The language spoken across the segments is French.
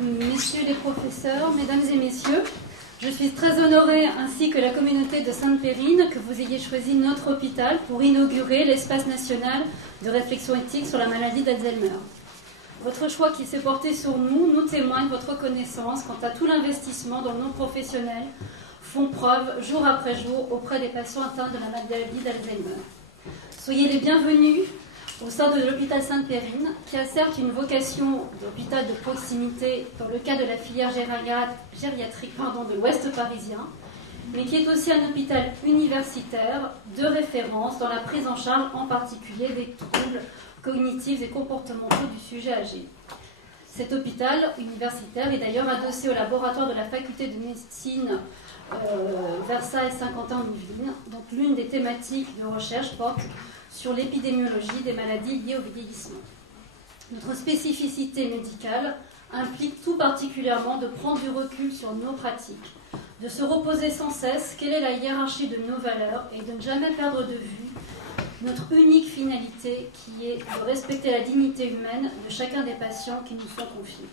messieurs les professeurs, mesdames et messieurs, je suis très honorée, ainsi que la communauté de Sainte-Périne, que vous ayez choisi notre hôpital pour inaugurer l'espace national de réflexion éthique sur la maladie d'Alzheimer. Votre choix qui s'est porté sur nous témoigne votre reconnaissance quant à tout l'investissement dont nos professionnels font preuve jour après jour auprès des patients atteints de la maladie d'Alzheimer. Soyez les bienvenus au sein de l'hôpital Sainte-Périne, qui a certes une vocation d'hôpital de proximité dans le cadre de la filière gériatrique de l'Ouest parisien, mais qui est aussi un hôpital universitaire de référence dans la prise en charge en particulier des troubles cognitifs et comportementaux du sujet âgé. Cet hôpital universitaire est d'ailleurs adossé au laboratoire de la faculté de médecine Versailles Saint-Quentin-en-Yvelines, donc l'une des thématiques de recherche porte sur l'épidémiologie des maladies liées au vieillissement. Notre spécificité médicale implique tout particulièrement de prendre du recul sur nos pratiques, de se reposer sans cesse quelle est la hiérarchie de nos valeurs et de ne jamais perdre de vue notre unique finalité qui est de respecter la dignité humaine de chacun des patients qui nous sont confiés.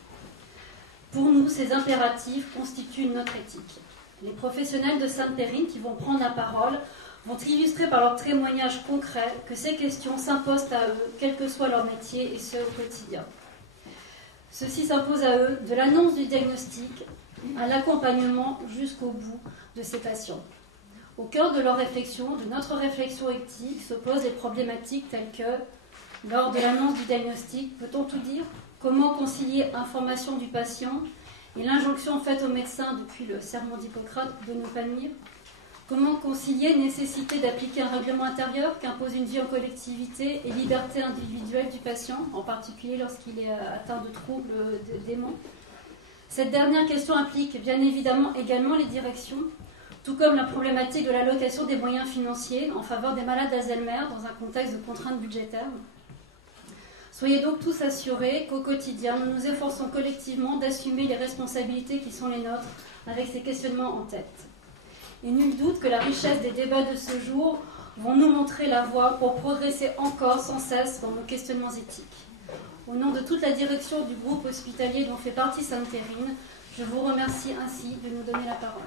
Pour nous, ces impératifs constituent notre éthique. Les professionnels de Sainte-Périne qui vont prendre la parole vont illustrer par leur témoignage concret que ces questions s'imposent à eux, quel que soit leur métier et ce au quotidien. Ceci s'impose à eux de l'annonce du diagnostic à l'accompagnement jusqu'au bout de ces patients. Au cœur de leur réflexion, de notre réflexion éthique, se posent des problématiques telles que, lors de l'annonce du diagnostic, peut-on tout dire? Comment concilier information du patient et l'injonction faite aux médecins depuis le serment d'Hippocrate de ne pas nuire? Comment concilier nécessité d'appliquer un règlement intérieur qu'impose une vie en collectivité et liberté individuelle du patient, en particulier lorsqu'il est atteint de troubles déments? Cette dernière question implique bien évidemment également les directions, tout comme la problématique de l'allocation des moyens financiers en faveur des malades d'Alzheimer dans un contexte de contraintes budgétaires. Soyez donc tous assurés qu'au quotidien, nous nous efforçons collectivement d'assumer les responsabilités qui sont les nôtres avec ces questionnements en tête. Et nul doute que la richesse des débats de ce jour vont nous montrer la voie pour progresser encore sans cesse dans nos questionnements éthiques. Au nom de toute la direction du groupe hospitalier dont fait partie Sainte-Périne, je vous remercie ainsi de nous donner la parole.